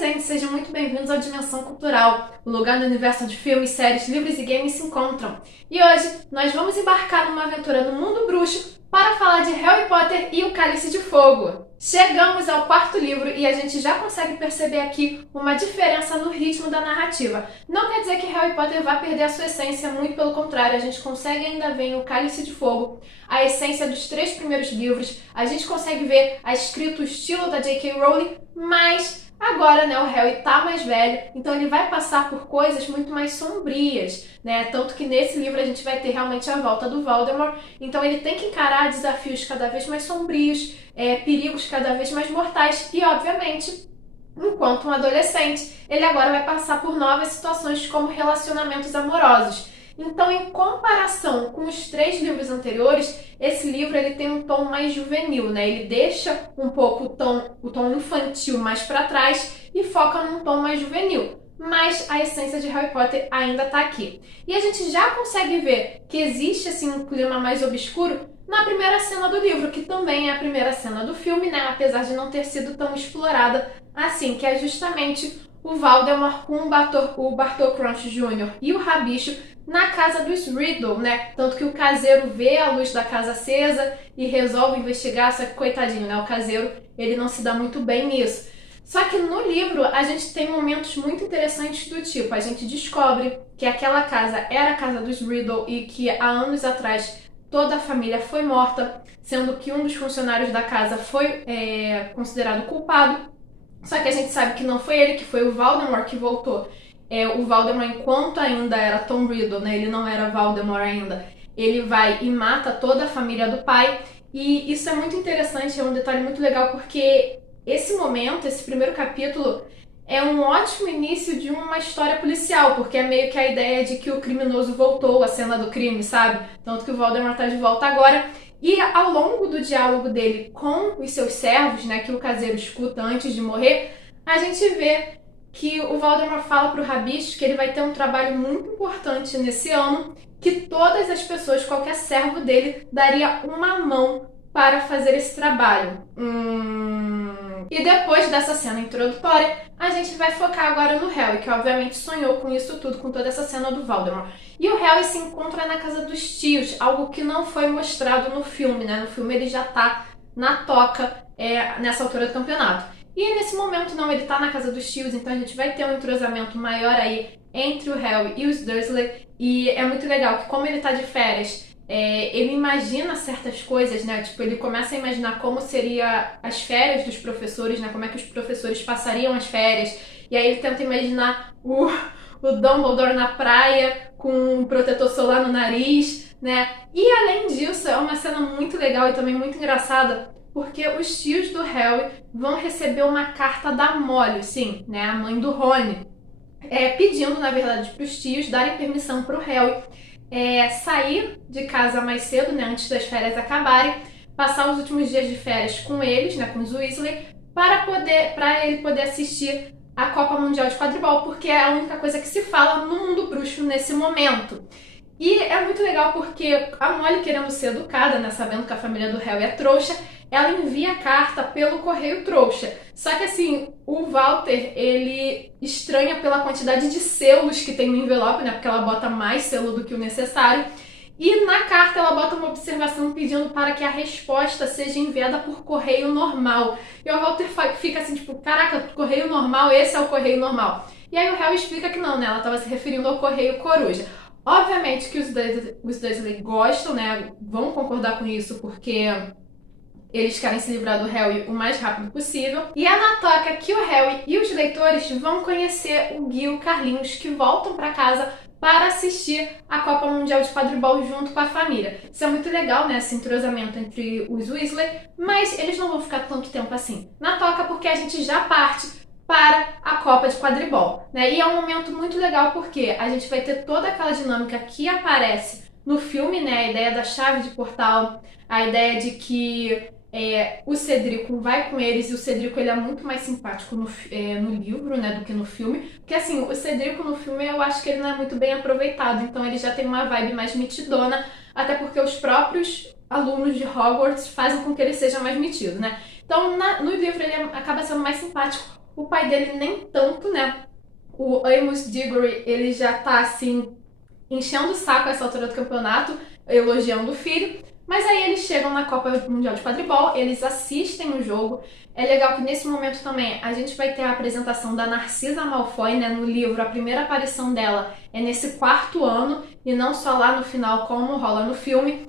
presentes, sejam muito bem-vindos ao Dimensão Cultural, o lugar no universo de filmes, séries, livros e games se encontram. E hoje nós vamos embarcar numa aventura no mundo bruxo para falar de Harry Potter e o Cálice de Fogo. Chegamos ao quarto livro e a gente já consegue perceber aqui uma diferença no ritmo da narrativa. Não quer dizer que Harry Potter vai perder a sua essência, muito pelo contrário, a gente consegue ainda ver em O Cálice de Fogo a essência dos 3 primeiros livros, a gente consegue ver a escrita, o estilo da J.K. Rowling, mas agora, o Harry tá mais velho, então ele vai passar por coisas muito mais sombrias, Tanto que nesse livro a gente vai ter realmente a volta do Voldemort, então ele tem que encarar desafios cada vez mais sombrios, perigos cada vez mais mortais e, obviamente, enquanto um adolescente, ele agora vai passar por novas situações como relacionamentos amorosos. Então, em comparação com os 3 livros anteriores, esse livro ele tem um tom mais juvenil, Ele deixa um pouco o tom infantil mais para trás e foca num tom mais juvenil. Mas a essência de Harry Potter ainda está aqui. E a gente já consegue ver que existe assim, um clima mais obscuro na primeira cena do livro, que também é a primeira cena do filme, Apesar de não ter sido tão explorada assim, que é justamente o Voldemort com o Bartol Crouch Jr. e o Rabicho na casa dos Riddle, Tanto que o caseiro vê a luz da casa acesa e resolve investigar, só que coitadinho, O caseiro, ele não se dá muito bem nisso. Só que no livro a gente tem momentos muito interessantes do tipo, a gente descobre que aquela casa era a casa dos Riddle e que há anos atrás toda a família foi morta, sendo que um dos funcionários da casa foi considerado culpado. Só que a gente sabe que não foi ele, que foi o Voldemort que voltou. O Voldemort, enquanto ainda era Tom Riddle, ele não era Voldemort ainda, ele vai e mata toda a família do pai. E isso é muito interessante, é um detalhe muito legal, porque esse momento, esse primeiro capítulo, é um ótimo início de uma história policial, porque é meio que a ideia de que o criminoso voltou à cena do crime, sabe? Tanto que o Voldemort tá de volta agora. E ao longo do diálogo dele com os seus servos, que o caseiro escuta antes de morrer, a gente vê que o Voldemort fala pro Rabicho que ele vai ter um trabalho muito importante nesse ano, que todas as pessoas, qualquer servo dele, daria uma mão para fazer esse trabalho. E depois dessa cena introdutória, a gente vai focar agora no Harry, que obviamente sonhou com isso tudo, com toda essa cena do Voldemort. E o Harry se encontra na casa dos tios, algo que não foi mostrado no filme, No filme ele já tá na toca nessa altura do campeonato. E nesse momento não, ele tá na casa dos tios, então a gente vai ter um entrosamento maior aí entre o Harry e os Dursley. E é muito legal que, como ele tá de férias, ele imagina certas coisas, Tipo, ele começa a imaginar como seria as férias dos professores, Como é que os professores passariam as férias. E aí ele tenta imaginar o Dumbledore na praia com um protetor solar no nariz, E além disso, é uma cena muito legal e também muito engraçada, porque os tios do Harry vão receber uma carta da Molly, sim, a mãe do Rony, pedindo, na verdade, para os tios darem permissão para o Harry sair de casa mais cedo, antes das férias acabarem, passar os últimos dias de férias com eles, com os Weasley, para ele poder assistir a Copa Mundial de Quadribol, porque é a única coisa que se fala no mundo bruxo nesse momento. E é muito legal porque a Molly, querendo ser educada, sabendo que a família do Harry é trouxa, ela envia a carta pelo correio trouxa. Só que assim, o Walter, ele estranha pela quantidade de selos que tem no envelope, Porque ela bota mais selo do que o necessário. E na carta ela bota uma observação pedindo para que a resposta seja enviada por correio normal. E o Walter fica assim, tipo, caraca, correio normal, esse é o correio normal. E aí o Harry explica que não, Ela estava se referindo ao correio coruja. Obviamente que os Dursley gostam, Vão concordar com isso, porque eles querem se livrar do Harry o mais rápido possível. E é na toca que o Harry e os leitores vão conhecer o Gui e o Carlinhos, que voltam para casa para assistir a Copa Mundial de Quadribol junto com a família. Isso é muito legal, Esse entrosamento entre os Weasley, mas eles não vão ficar tanto tempo assim na toca, porque a gente já parte para a Copa de Quadribol, E é um momento muito legal porque a gente vai ter toda aquela dinâmica que aparece no filme, A ideia da chave de portal, a ideia de que o Cedrico vai com eles, e o Cedrico ele é muito mais simpático no livro, do que no filme. Porque assim, o Cedrico no filme eu acho que ele não é muito bem aproveitado, então ele já tem uma vibe mais mitidona, até porque os próprios alunos de Hogwarts fazem com que ele seja mais metido, Então no livro ele acaba sendo mais simpático. o pai dele nem tanto, né? O Amos Diggory, ele já tá, assim, enchendo o saco a essa altura do campeonato, elogiando o filho. Mas aí eles chegam na Copa Mundial de Quadribol, eles assistem o jogo. É legal que nesse momento também a gente vai ter a apresentação da Narcisa Malfoy, né, no livro. A primeira aparição dela é nesse 4º ano e não só lá no final como rola no filme.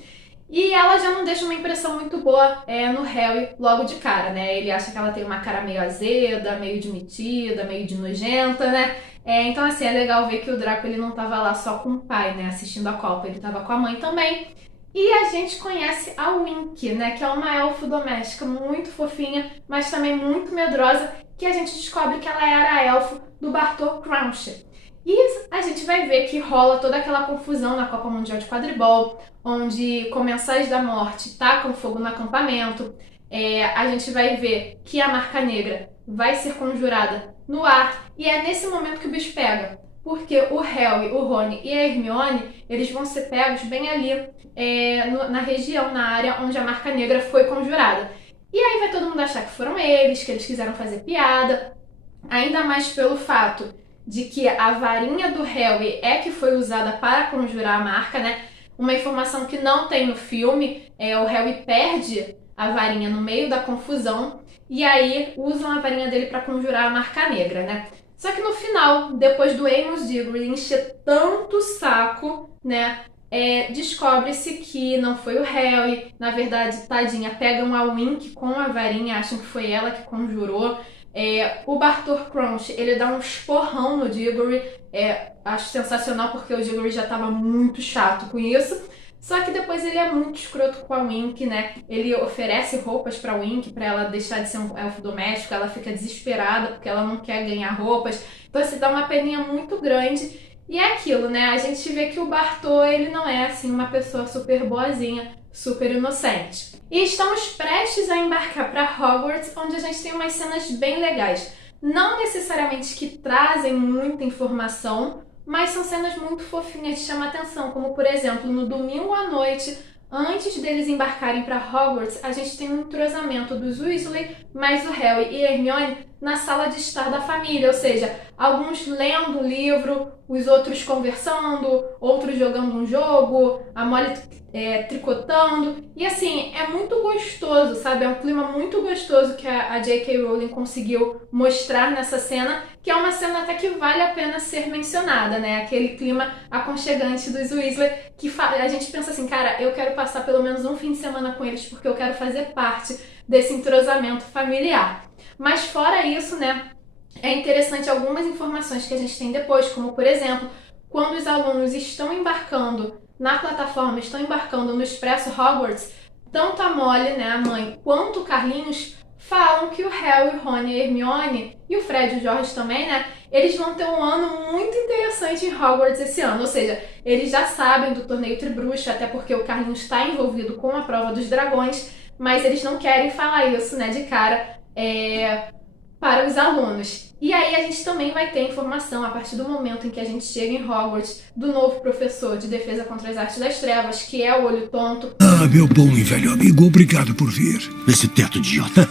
E ela já não deixa uma impressão muito boa no Harry logo de cara, né? Ele acha que ela tem uma cara meio azeda, meio de metida, meio de nojenta, né? Então, assim, é legal ver que o Draco ele não tava lá só com o pai, né? Assistindo a Copa, ele tava com a mãe também. E a gente conhece a Winky, né? Que é uma elfo doméstica muito fofinha, mas também muito medrosa, que a gente descobre que ela era a elfo do Bartô Crouch. E a gente vai ver que rola toda aquela confusão na Copa Mundial de Quadribol, onde Comensais da Morte tacam fogo no acampamento. A gente vai ver que a Marca Negra vai ser conjurada no ar, e é nesse momento que o bicho pega. Porque o Harry, o Rony e a Hermione, eles vão ser pegos bem ali na região, na área onde a Marca Negra foi conjurada. E aí vai todo mundo achar que foram eles, que eles quiseram fazer piada, ainda mais pelo fato de que a varinha do Harry é que foi usada para conjurar a marca, né? Uma informação que não tem no filme, o Harry perde a varinha no meio da confusão e aí usam a varinha dele para conjurar a Marca Negra, né? Só que no final, depois do Amos Diggory encher tanto o saco, né? Descobre-se que não foi o Harry, na verdade, tadinha, pegam a Winky com a varinha, acham que foi ela que conjurou. O Bartô Crouch, ele dá um esporrão no Diggory, acho sensacional porque o Diggory já estava muito chato com isso, só que depois ele é muito escroto com a Winky, né? Ele oferece roupas pra Winky, pra ela deixar de ser um elfo doméstico, ela fica desesperada porque ela não quer ganhar roupas, então se dá uma peninha muito grande. E é aquilo, né? A gente vê que o Bartô, ele não é, assim, uma pessoa super boazinha, super inocente. E estamos prestes a embarcar para Hogwarts, onde a gente tem umas cenas bem legais. Não necessariamente que trazem muita informação, mas são cenas muito fofinhas de chamar atenção, como por exemplo, no domingo à noite, antes deles embarcarem para Hogwarts, a gente tem um entrosamento dos Weasley, mais o Harry e a Hermione na sala de estar da família, ou seja, alguns lendo o livro, os outros conversando, outros jogando um jogo, a Molly tricotando, e assim, é muito gostoso, sabe? É um clima muito gostoso que a J.K. Rowling conseguiu mostrar nessa cena, que é uma cena até que vale a pena ser mencionada, né? Aquele clima aconchegante dos Weasley, que a gente pensa assim, cara, eu quero passar pelo menos um fim de semana com eles, porque eu quero fazer parte desse entrosamento familiar. Mas fora isso, né, é interessante algumas informações que a gente tem depois, como por exemplo, quando os alunos estão embarcando na plataforma, estão embarcando no Expresso Hogwarts, tanto a Molly, né, a mãe, quanto o Carlinhos falam que o Harry, o Rony, a Hermione e o Fred e o George também, né, eles vão ter um ano muito interessante em Hogwarts esse ano, ou seja, eles já sabem do torneio Tribruxo, até porque o Carlinhos está envolvido com a prova dos dragões, mas eles não querem falar isso, né, de cara, para os alunos. E aí a gente também vai ter informação, a partir do momento em que a gente chega em Hogwarts, do novo professor de defesa contra as artes das trevas, que é o Olho Tonto. Ah, meu bom e velho amigo, obrigado por vir. Esse teto idiota.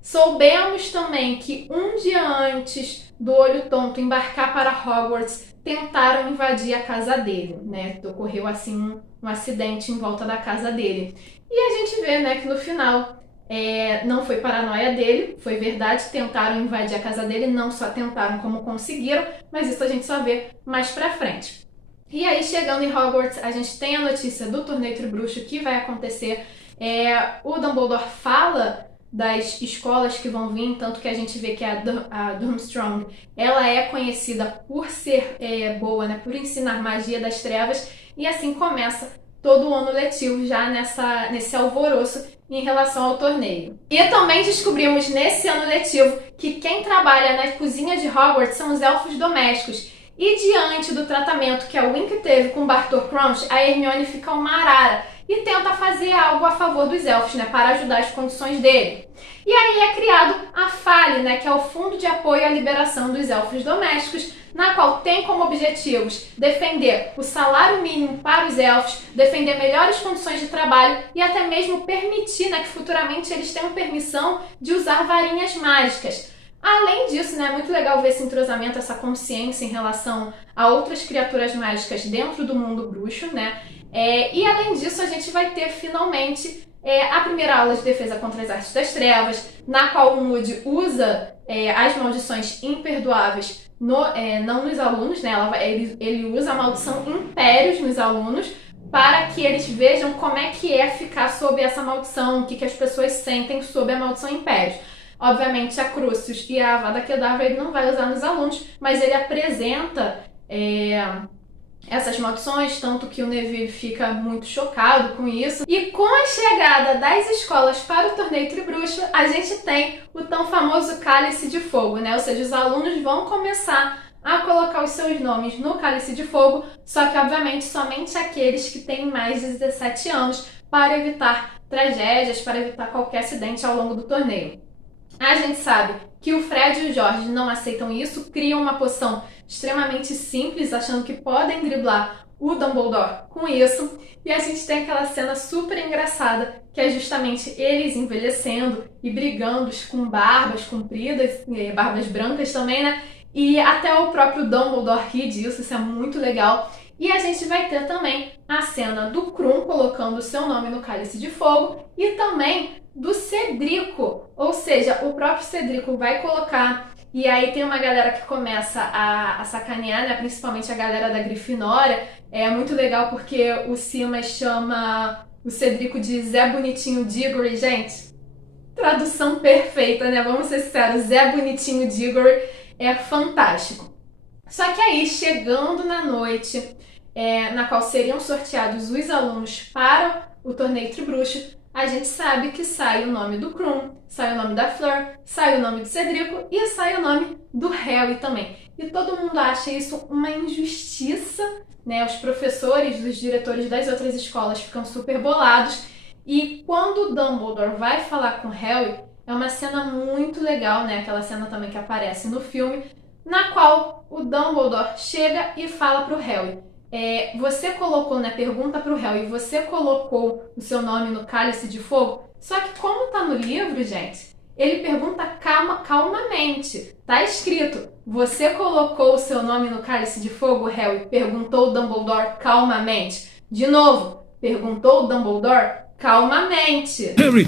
Soubemos também que um dia antes do Olho Tonto embarcar para Hogwarts, tentaram invadir a casa dele, né? Ocorreu assim um acidente em volta da casa dele. E a gente vê, né, que no final não foi paranoia dele, foi verdade, tentaram invadir a casa dele, não só tentaram como conseguiram, mas isso a gente só vê mais pra frente. E aí, chegando em Hogwarts, a gente tem a notícia do torneio Tribruxo que vai acontecer. O Dumbledore fala das escolas que vão vir, tanto que a gente vê que a Durmstrang, ela é conhecida por ser boa, né, por ensinar magia das trevas, e assim começa todo o ano letivo já nesse alvoroço em relação ao torneio. E também descobrimos nesse ano letivo que quem trabalha na cozinha de Hogwarts são os elfos domésticos. E diante do tratamento que a Winky teve com Bartô Crouch, a Hermione fica uma arara e tenta fazer algo a favor dos elfos, né, para ajudar as condições dele. E aí é criado a FALE, né, que é o Fundo de Apoio à Liberação dos Elfos Domésticos, na qual tem como objetivos defender o salário mínimo para os elfos, defender melhores condições de trabalho e até mesmo permitir, né, que futuramente eles tenham permissão de usar varinhas mágicas. Além disso, né, é muito legal ver esse entrosamento, essa consciência em relação a outras criaturas mágicas dentro do mundo bruxo, né? E além disso, a gente vai ter finalmente a primeira aula de defesa contra as artes das trevas, na qual o Moody usa as maldições imperdoáveis não nos alunos, né? Ele usa a maldição impérios nos alunos para que eles vejam como é que é ficar sob essa maldição, o que as pessoas sentem sob a maldição impérios. Obviamente, a Crucius e a Avada Kedavra ele não vai usar nos alunos, mas ele apresenta essas maldições, tanto que o Neville fica muito chocado com isso. E com a chegada das escolas para o torneio Tribruxo, a gente tem o tão famoso Cálice de Fogo, né? Ou seja, os alunos vão começar a colocar os seus nomes no Cálice de Fogo, só que, obviamente, somente aqueles que têm mais de 17 anos, para evitar tragédias, para evitar qualquer acidente ao longo do torneio. A gente sabe que o Fred e o George não aceitam isso, criam uma poção extremamente simples, achando que podem driblar o Dumbledore com isso. E a gente tem aquela cena super engraçada, que é justamente eles envelhecendo e brigando com barbas compridas, barbas brancas também, né? E até o próprio Dumbledore ri disso, isso é muito legal. E a gente vai ter também a cena do Krum colocando o seu nome no Cálice de Fogo e também do Cedrico, ou seja, o próprio Cedrico vai colocar, e aí tem uma galera que começa a sacanear, né? Principalmente a galera da Grifinória. É muito legal porque o Simas chama o Cedrico de Zé Bonitinho Diggory, gente. Tradução perfeita, né? Vamos ser sinceros, Zé Bonitinho Diggory é fantástico. Só que aí, chegando na noite, na qual seriam sorteados os alunos para o torneio Tribruxo, a gente sabe que sai o nome do Krum, sai o nome da Fleur, sai o nome do Cedrico e sai o nome do Harry também. E todo mundo acha isso uma injustiça, né? Os professores, os diretores das outras escolas ficam super bolados. E quando o Dumbledore vai falar com o Harry, é uma cena muito legal, né? Aquela cena também que aparece no filme, na qual o Dumbledore chega e fala pro Harry: você colocou, né, pergunta pro Harry, você colocou o seu nome no Cálice de Fogo? Só que como tá no livro, gente, ele pergunta calmamente. Tá escrito: você colocou o seu nome no Cálice de Fogo, Harry? Perguntou o Dumbledore calmamente. De novo, perguntou o Dumbledore calmamente. Harry,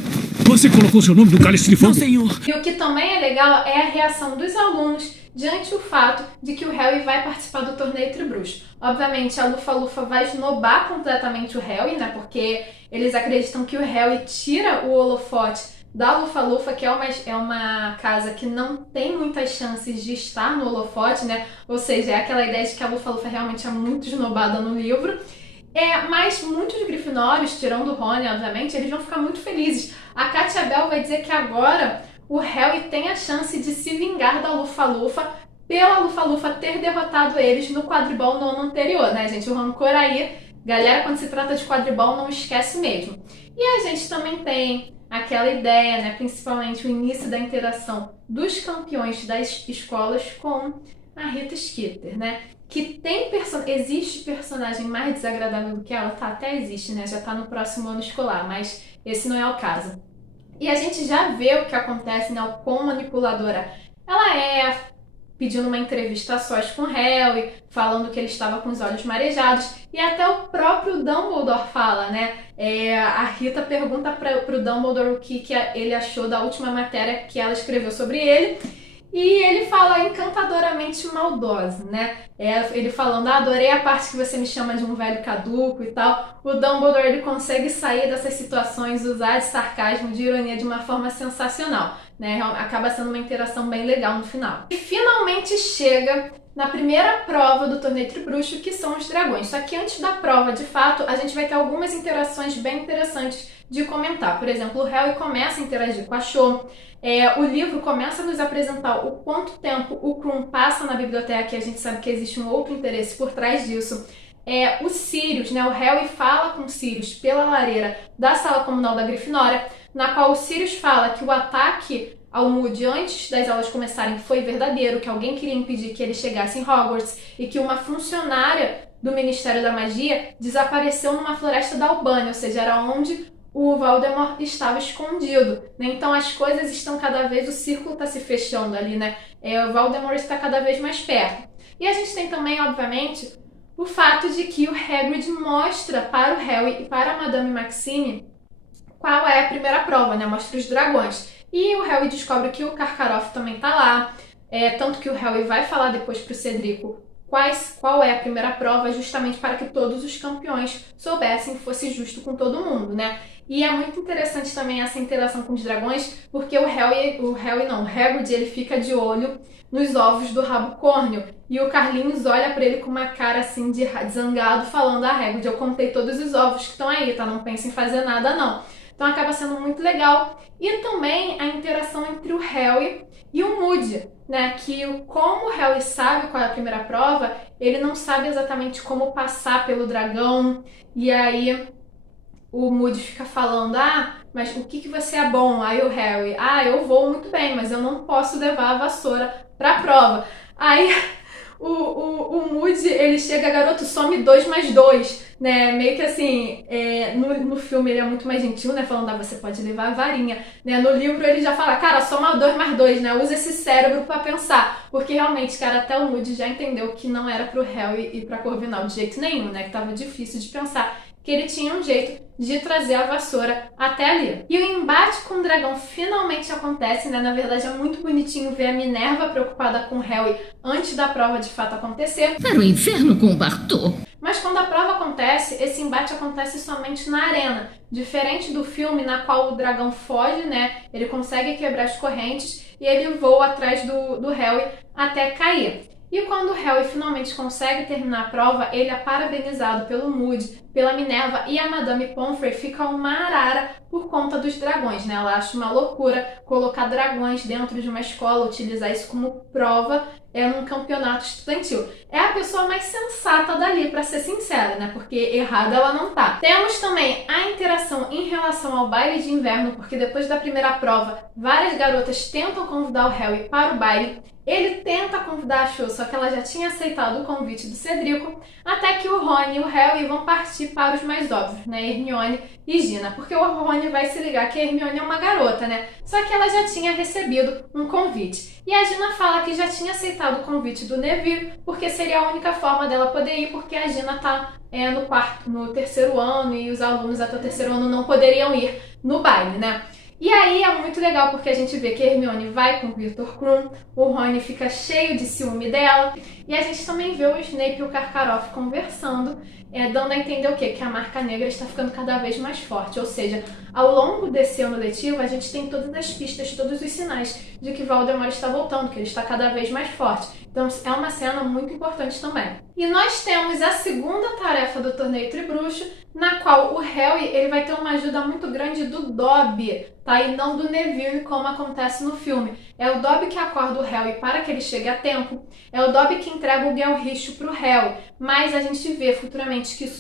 você colocou seu nome no Cálice de Fogo? Não, senhor. E o que também é legal é a reação dos alunos diante do fato de que o Harry vai participar do torneio Tribruxo. Obviamente, a Lufa-Lufa vai esnobar completamente o Harry, né? Porque eles acreditam que o Harry tira o holofote da Lufa-Lufa, que é uma casa que não tem muitas chances de estar no holofote, né? Ou seja, é aquela ideia de que a Lufa-Lufa realmente é muito esnobada no livro. Mas muitos grifinórios, tirando o Rony, obviamente, eles vão ficar muito felizes. A Katia Bell vai dizer que agora o Harry tem a chance de se vingar da Lufa-Lufa pela Lufa-Lufa ter derrotado eles no quadribol no ano anterior, né, gente? O rancor aí, galera, quando se trata de quadribol, não esquece mesmo. E a gente também tem aquela ideia, né, principalmente o início da interação dos campeões das escolas com a Rita Skeeter, né? Que existe personagem mais desagradável do que ela? Tá, até existe, né? Já tá no próximo ano escolar, mas esse não é o caso. E a gente já vê o que acontece, né? O quão manipuladora ela é, pedindo uma entrevista a sós com o Harry, falando que ele estava com os olhos marejados, e até o próprio Dumbledore fala, né? A Rita pergunta pro Dumbledore o que ele achou da última matéria que ela escreveu sobre ele, e ele fala encantadoramente maldosa, né? Ele falando: adorei a parte que você me chama de um velho caduco e tal. O Dumbledore, ele consegue sair dessas situações, usar de sarcasmo, de ironia de uma forma sensacional, né? Acaba sendo uma interação bem legal no final. E finalmente chega na primeira prova do torneio Tribruxo, que são os dragões. Só que antes da prova, de fato, a gente vai ter algumas interações bem interessantes de comentar. Por exemplo, o Harry começa a interagir com a Cho. O livro começa a nos apresentar o quanto tempo o Krum passa na biblioteca, e a gente sabe que existe um outro interesse por trás disso. O Sirius, né? O Harry fala com o Sirius pela lareira da sala comunal da Grifinória, na qual o Sirius fala que o ataque ao Moody antes das aulas começarem foi verdadeiro, que alguém queria impedir que ele chegasse em Hogwarts e que uma funcionária do Ministério da Magia desapareceu numa floresta da Albânia, ou seja, era onde o Voldemort estava escondido, né? Então as coisas estão cada vez, o círculo está se fechando ali, né? O Voldemort está cada vez mais perto. E a gente tem também, obviamente, o fato de que o Hagrid mostra para o Harry e para a Madame Maxime qual é a primeira prova, né? Mostra os dragões. E o Harry descobre que o Karkaroff também tá lá, tanto que o Harry vai falar depois pro Cedrico qual é a primeira prova, justamente para que todos os campeões soubessem, fosse justo com todo mundo, né? E é muito interessante também essa interação com os dragões, porque o Hagrid, ele fica de olho nos ovos do rabo córneo, e o Carlinhos olha para ele com uma cara assim de zangado, falando: Hagrid, eu contei todos os ovos que estão aí, tá? Não pense em fazer nada, não. Então acaba sendo muito legal. E também a interação entre o Harry e o Moody, né? Que como o Harry sabe qual é a primeira prova, ele não sabe exatamente como passar pelo dragão. E aí o Moody fica falando: mas o que você é bom? Aí o Harry: eu vou muito bem, mas eu não posso levar a vassoura pra prova. Aí o Moody, ele chega: garoto, some 2 mais 2, né? Meio que assim, no filme ele é muito mais gentil, né? Falando: você pode levar a varinha, né? No livro ele já fala: cara, soma 2 mais 2, né? Usa esse cérebro pra pensar. Porque realmente, cara, até o Moody já entendeu que não era pro Harry e pra Corvinal de jeito nenhum, né? Que tava difícil de pensar que ele tinha um jeito de trazer a vassoura até ali. E o embate com o dragão finalmente acontece, né? Na verdade é muito bonitinho ver a Minerva preocupada com o Harry antes da prova de fato acontecer. Para o inferno com o Bartô! Mas quando a prova acontece, esse embate acontece somente na arena. Diferente do filme, na qual o dragão foge, né? Ele consegue quebrar as correntes e ele voa atrás do Harry até cair. E quando o Harry finalmente consegue terminar a prova, ele é parabenizado pelo Moody, pela Minerva, e a Madame Pomfrey fica uma arara por conta dos dragões, né? Ela acha uma loucura colocar dragões dentro de uma escola, utilizar isso como prova num campeonato estudantil. É a pessoa mais sensata dali, pra ser sincera, né? Porque errada ela não tá. Temos também a interação em relação ao baile de inverno, porque depois da primeira prova, várias garotas tentam convidar o Harry para o baile. Ele tenta convidar a Cho, só que ela já tinha aceitado o convite do Cedrico, até que o Rony e o Harry vão partir para os mais óbvios, né? Hermione e Gina, porque o Rony vai se ligar que a Hermione é uma garota, né? Só que ela já tinha recebido um convite. E a Gina fala que já tinha aceitado o convite do Neville, porque seria a única forma dela poder ir, porque a Gina tá no terceiro ano e os alunos até o terceiro ano não poderiam ir no baile, né? E aí é muito legal porque a gente vê que a Hermione vai com o Victor Krum, o Rony fica cheio de ciúme dela, e a gente também vê o Snape e o Karkaroff conversando, dando a entender o quê? Que a marca negra está ficando cada vez mais forte, ou seja, ao longo desse ano letivo a gente tem todas as pistas, todos os sinais de que Voldemort está voltando, que ele está cada vez mais forte. Então é uma cena muito importante também. E nós temos a segunda tarefa do torneio Tribruxo, na qual o Harry ele vai ter uma ajuda muito grande do Dobby, tá? E não do Neville, como acontece no filme. É o Dobby que acorda o Harry para que ele chegue a tempo. É o Dobby que entrega o Gelricho pro Harry. Mas a gente vê futuramente que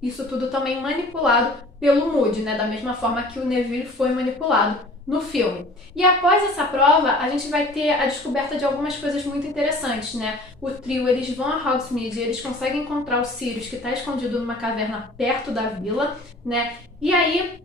isso tudo também manipulado pelo Moody, né? Da mesma forma que o Neville foi manipulado no filme. E após essa prova, a gente vai ter a descoberta de algumas coisas muito interessantes, né? O trio, eles vão a Hogsmeade, eles conseguem encontrar o Sirius, que está escondido numa caverna perto da vila, né? E aí,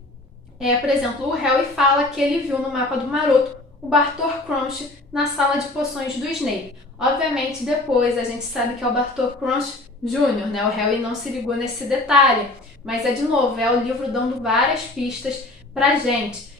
por exemplo, o Harry fala que ele viu no mapa do Maroto o Bartor Crouch na sala de poções do Snape. Obviamente, depois a gente sabe que é o Bartor Crouch Jr., né? O Harry não se ligou nesse detalhe, mas de novo, é o livro dando várias pistas pra gente.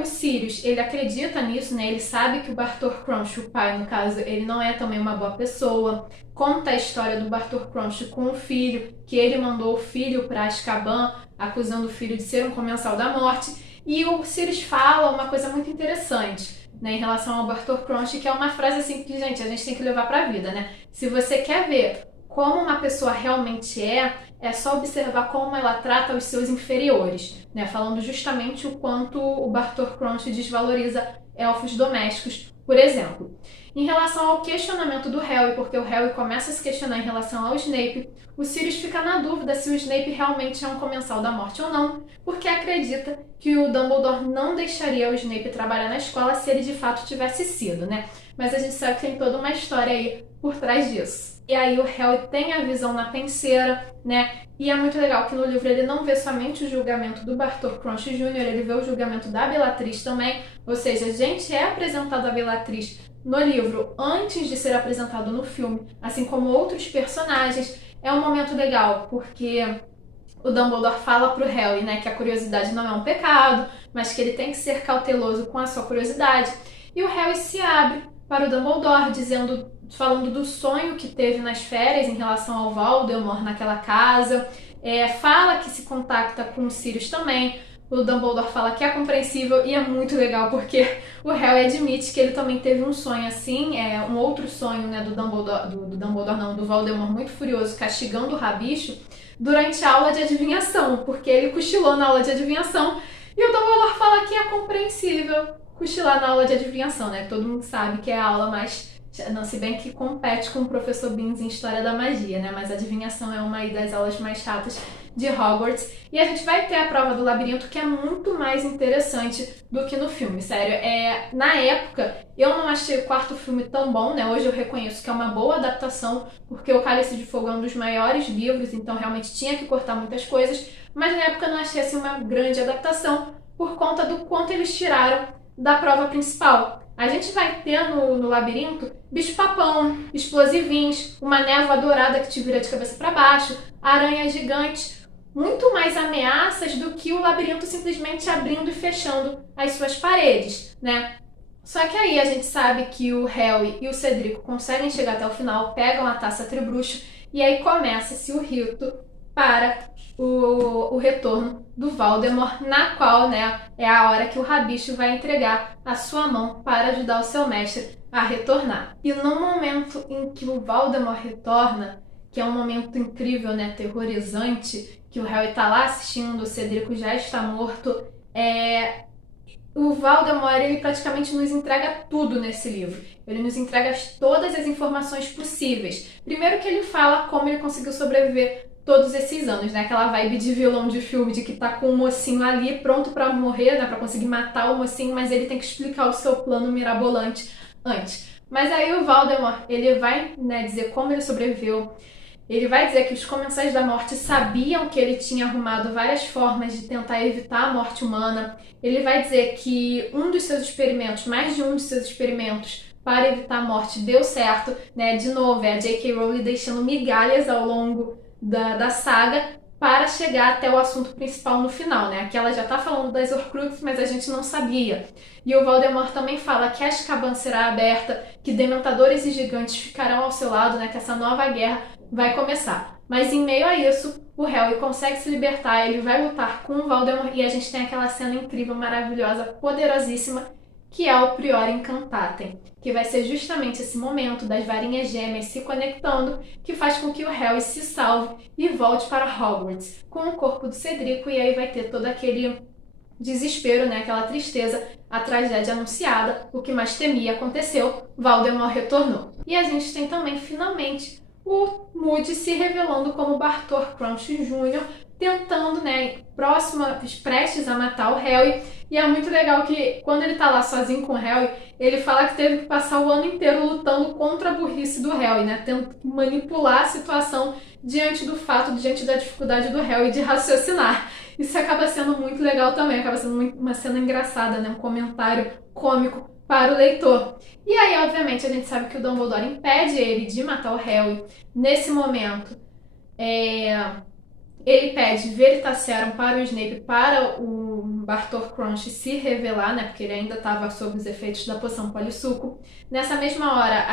O Sirius, ele acredita nisso, né? Ele sabe que o Bartor Crouch, o pai, no caso, ele não é também uma boa pessoa. Conta a história do Bartor Crouch com o filho, que ele mandou o filho para Azkaban, acusando o filho de ser um comensal da morte. E o Sirius fala uma coisa muito interessante, né, em relação ao Bartor Crouch, que é uma frase assim que, gente, a gente tem que levar para a vida, né? Se você quer ver como uma pessoa realmente é só observar como ela trata os seus inferiores, né? Falando justamente o quanto o Bartor Crouch desvaloriza elfos domésticos, por exemplo. Em relação ao questionamento do Harry, porque o Harry começa a se questionar em relação ao Snape, o Sirius fica na dúvida se o Snape realmente é um comensal da morte ou não, porque acredita que o Dumbledore não deixaria o Snape trabalhar na escola se ele de fato tivesse sido, né? Mas a gente sabe que tem toda uma história aí por trás disso. E aí o Harry tem a visão na penseira, né? E é muito legal que no livro ele não vê somente o julgamento do Bartô Crouch Jr., ele vê o julgamento da Bellatrix também. Ou seja, a gente é apresentado a Bellatrix no livro antes de ser apresentado no filme, assim como outros personagens. É um momento legal, porque o Dumbledore fala pro Harry, né, que a curiosidade não é um pecado, mas que ele tem que ser cauteloso com a sua curiosidade. E o Harry se abre para o Dumbledore, falando do sonho que teve nas férias em relação ao Voldemort naquela casa. Fala que se contacta com o Sirius também. O Dumbledore fala que é compreensível e é muito legal porque o Harry admite que ele também teve um sonho assim, um outro sonho, né, do Dumbledore não, do Voldemort muito furioso castigando o Rabicho durante a aula de adivinhação, porque ele cochilou na aula de adivinhação e o Dumbledore fala que é compreensível cochilar na aula de adivinhação, né? Todo mundo sabe que é a aula mais... Não, se bem que compete com o professor Binns em História da Magia, né? Mas a adivinhação é uma das aulas mais chatas de Hogwarts. E a gente vai ter a prova do labirinto, que é muito mais interessante do que no filme, sério. Na época, eu não achei o quarto filme tão bom, né? Hoje eu reconheço que é uma boa adaptação, porque o Cálice de Fogo é um dos maiores livros, então realmente tinha que cortar muitas coisas. Mas na época eu não achei assim uma grande adaptação, por conta do quanto eles tiraram da prova principal. A gente vai ter no labirinto bicho-papão, explosivinhos, uma névoa dourada que te vira de cabeça para baixo, aranhas gigantes, muito mais ameaças do que o labirinto simplesmente abrindo e fechando as suas paredes, né? Só que aí a gente sabe que o Harry e o Cedrico conseguem chegar até o final, pegam a taça Tribruxo e aí começa-se o rito para o retorno do Voldemort, na qual, né, é a hora que o Rabicho vai entregar a sua mão para ajudar o seu mestre a retornar. E no momento em que o Voldemort retorna, que é um momento incrível, né, terrorizante, que o Harry tá lá assistindo, o Cedrico já está morto, o Voldemort, ele praticamente nos entrega tudo nesse livro. Ele nos entrega todas as informações possíveis. Primeiro que ele fala como ele conseguiu sobreviver todos esses anos, né? Aquela vibe de vilão de filme, de que tá com o mocinho ali pronto pra morrer, né? Pra conseguir matar o mocinho, mas ele tem que explicar o seu plano mirabolante antes. Mas aí o Voldemort, ele vai, né, dizer como ele sobreviveu. Ele vai dizer que os Comensais da Morte sabiam que ele tinha arrumado várias formas de tentar evitar a morte humana. Ele vai dizer que mais de um dos seus experimentos para evitar a morte deu certo, né? De novo, a J.K. Rowling deixando migalhas ao longo da saga para chegar até o assunto principal no final, né? Aqui ela já tá falando das Horcruxes, mas a gente não sabia. E o Voldemort também fala que Azkaban será aberta, que dementadores e gigantes ficarão ao seu lado, né? Que essa nova guerra vai começar. Mas em meio a isso, o Harry consegue se libertar, ele vai lutar com o Voldemort e a gente tem aquela cena incrível, maravilhosa, poderosíssima, que é o Prior Incantatem, que vai ser justamente esse momento das varinhas gêmeas se conectando que faz com que o Harry se salve e volte para Hogwarts com o corpo do Cedrico, e aí vai ter todo aquele desespero, né? Aquela tristeza, a tragédia anunciada, o que mais temia aconteceu, Voldemort retornou. E a gente tem também, finalmente, o Moody se revelando como Bartô Crouch Jr., tentando, né, prestes a matar o Harry. E é muito legal que quando ele tá lá sozinho com o Harry, ele fala que teve que passar o ano inteiro lutando contra a burrice do Harry, né, tentando manipular a situação diante da dificuldade do Harry de raciocinar. Isso acaba sendo muito legal também, acaba sendo uma cena engraçada, né, um comentário cômico para o leitor. E aí, obviamente, a gente sabe que o Dumbledore impede ele de matar o Harry. Nesse momento, ele pede Veritaserum para o Snape, para o Bartô Crouch se revelar, né? Porque ele ainda estava sob os efeitos da poção polissuco. Nessa mesma hora,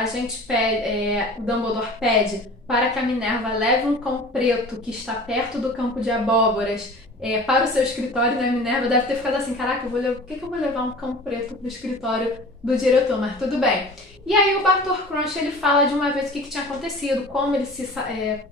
o Dumbledore pede para que a Minerva leve um cão preto que está perto do campo de abóboras para o seu escritório, né? A Minerva deve ter ficado assim, caraca, por que eu vou levar um cão preto para o escritório do diretor? Mas tudo bem. E aí o Bartô Crouch, ele fala de uma vez o que tinha acontecido, como ele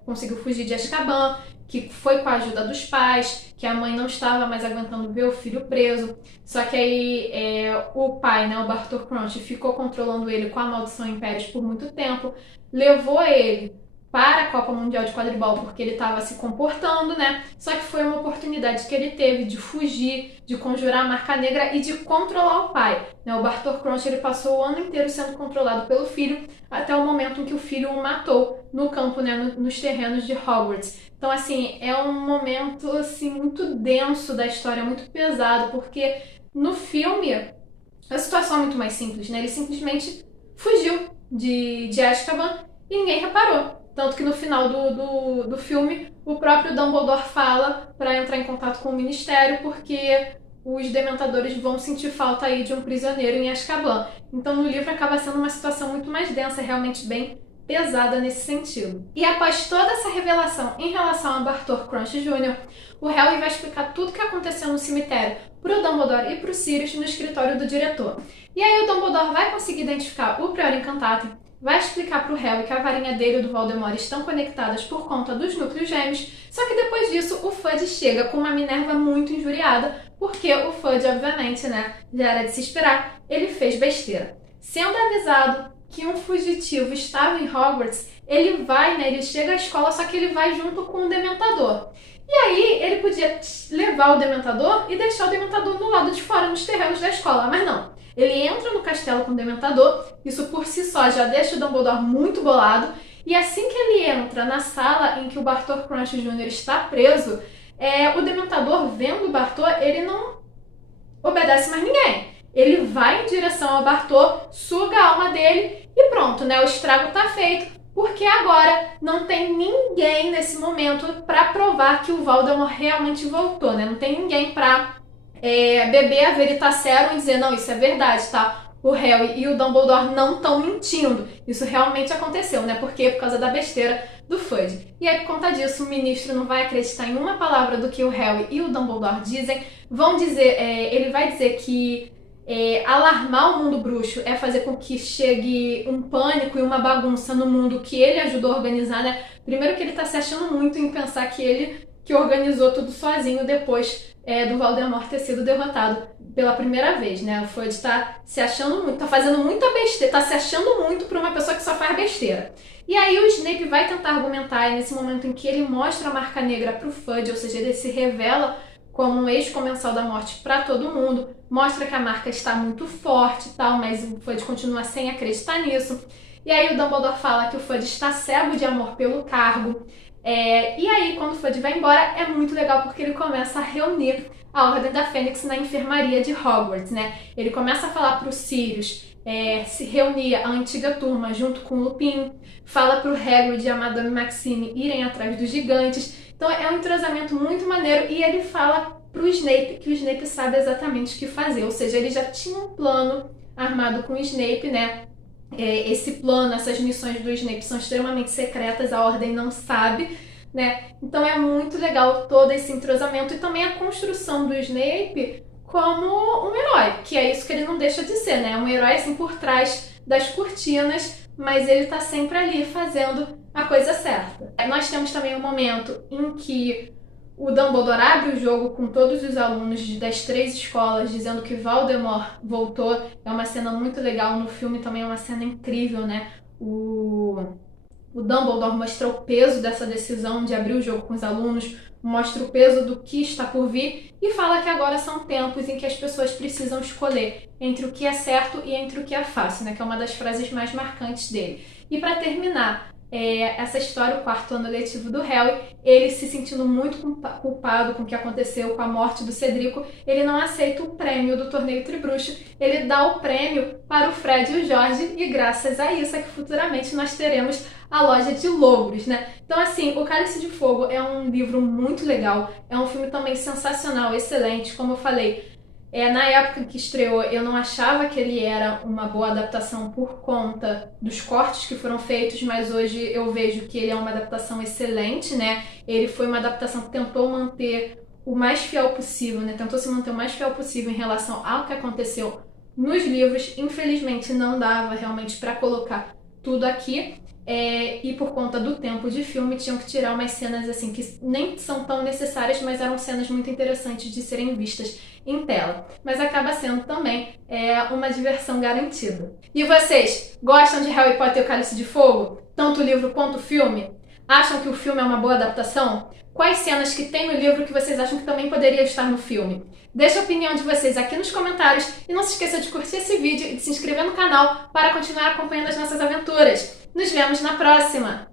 conseguiu fugir de Azkaban, que foi com a ajuda dos pais, que a mãe não estava mais aguentando ver o filho preso. Só que aí o pai, né, o Bartô Crouch, ficou controlando ele com a maldição Impérios por muito tempo, levou ele para a Copa Mundial de Quadribol porque ele estava se comportando, né? Só que foi uma oportunidade que ele teve de fugir, de conjurar a marca negra e de controlar o pai, né? O Bartor Crouch, ele passou o ano inteiro sendo controlado pelo filho, até o momento em que o filho o matou no campo, né? Nos terrenos de Hogwarts. Então, assim, é um momento, assim, muito denso da história, muito pesado, porque no filme a situação é muito mais simples, né? Ele simplesmente fugiu de Azkaban e ninguém reparou. Tanto que no final do filme, o próprio Dumbledore fala para entrar em contato com o Ministério, porque os Dementadores vão sentir falta aí de um prisioneiro em Azkaban. Então no livro acaba sendo uma situação muito mais densa, realmente bem pesada nesse sentido. E após toda essa revelação em relação a Bartor Crouch Jr., o Harry vai explicar tudo o que aconteceu no cemitério pro Dumbledore e pro Sirius no escritório do diretor. E aí o Dumbledore vai conseguir identificar o Prior Incantatem, vai explicar pro Harry que a varinha dele e do Voldemort estão conectadas por conta dos núcleos gêmeos, só que depois disso o Fudge chega com uma Minerva muito injuriada, porque o Fudge, obviamente, né, já era de se esperar, ele fez besteira. Sendo avisado que um fugitivo estava em Hogwarts, ele vai, né, ele chega à escola, só que ele vai junto com o Dementador. E aí ele podia levar o Dementador e deixar o Dementador no lado de fora, nos terrenos da escola, mas não. Ele entra no castelo com o Dementador, isso por si só já deixa o Dumbledore muito bolado, e assim que ele entra na sala em que o Bartor Crouch Jr. está preso, o Dementador, vendo o Bartor, ele não obedece mais ninguém. Ele vai em direção ao Bartor, suga a alma dele e pronto, né? O estrago tá feito, porque agora não tem ninguém nesse momento para provar que o Voldemort realmente voltou, né? Não tem ninguém para beber a Veritaserum e dizer, não, isso é verdade, tá? O Harry e o Dumbledore não estão mentindo. Isso realmente aconteceu, né? Por quê? Por causa da besteira do Fudge. E aí, por conta disso, o ministro não vai acreditar em uma palavra do que o Harry e o Dumbledore dizem. Ele vai dizer que alarmar o mundo bruxo é fazer com que chegue um pânico e uma bagunça no mundo que ele ajudou a organizar, né? Primeiro que ele tá se achando muito em pensar que ele que organizou tudo sozinho depois do Voldemort ter sido derrotado pela primeira vez, né? O Fudge tá se achando muito, tá fazendo muita besteira, tá se achando muito pra uma pessoa que só faz besteira. E aí o Snape vai tentar argumentar, e nesse momento em que ele mostra a marca negra pro Fudge, ou seja, ele se revela como um ex-comensal da morte para todo mundo, mostra que a marca está muito forte e tal, mas o Fudge continua sem acreditar nisso. E aí o Dumbledore fala que o Fudge está cego de amor pelo cargo. E aí, quando o Fudge vai embora, é muito legal porque ele começa a reunir a Ordem da Fênix na enfermaria de Hogwarts, né? Ele começa a falar pro Sirius se reunir a antiga turma junto com o Lupin, fala pro Hagrid e a Madame Maxime irem atrás dos gigantes. Então é um entrosamento muito maneiro e ele fala pro Snape que o Snape sabe exatamente o que fazer, ou seja, ele já tinha um plano armado com o Snape, né? Esse plano, essas missões do Snape são extremamente secretas, a Ordem não sabe, né? Então é muito legal todo esse entrosamento e também a construção do Snape como um herói, que é isso que ele não deixa de ser, né? Um herói assim por trás das cortinas, mas ele tá sempre ali fazendo a coisa certa. Nós temos também um momento em que o Dumbledore abre o jogo com todos os alunos das 3 escolas dizendo que Voldemort voltou. É uma cena muito legal, no filme também é uma cena incrível, né? O Dumbledore mostra o peso dessa decisão de abrir o jogo com os alunos, mostra o peso do que está por vir e fala que agora são tempos em que as pessoas precisam escolher entre o que é certo e entre o que é fácil, né? Que é uma das frases mais marcantes dele. E para terminar essa história, o 4º ano letivo do Harry, ele se sentindo muito culpado com o que aconteceu com a morte do Cedrico, ele não aceita o prêmio do torneio Tribruxo, ele dá o prêmio para o Fred e o Jorge, e graças a isso é que futuramente nós teremos a loja de Logros, né? Então, assim, O Cálice de Fogo é um livro muito legal, é um filme também sensacional, excelente, como eu falei. Na época que estreou, eu não achava que ele era uma boa adaptação por conta dos cortes que foram feitos, mas hoje eu vejo que ele é uma adaptação excelente, né? Ele foi uma adaptação que tentou manter o mais fiel possível, né? Tentou se manter o mais fiel possível em relação ao que aconteceu nos livros. Infelizmente, não dava realmente para colocar tudo aqui. E por conta do tempo de filme, tinham que tirar umas cenas assim que nem são tão necessárias, mas eram cenas muito interessantes de serem vistas em tela. Mas acaba sendo também uma diversão garantida. E vocês, gostam de Harry Potter e o Cálice de Fogo? Tanto o livro quanto o filme? Acham que o filme é uma boa adaptação? Quais cenas que tem no livro que vocês acham que também poderia estar no filme? Deixe a opinião de vocês aqui nos comentários e não se esqueça de curtir esse vídeo e de se inscrever no canal para continuar acompanhando as nossas aventuras. Nos vemos na próxima!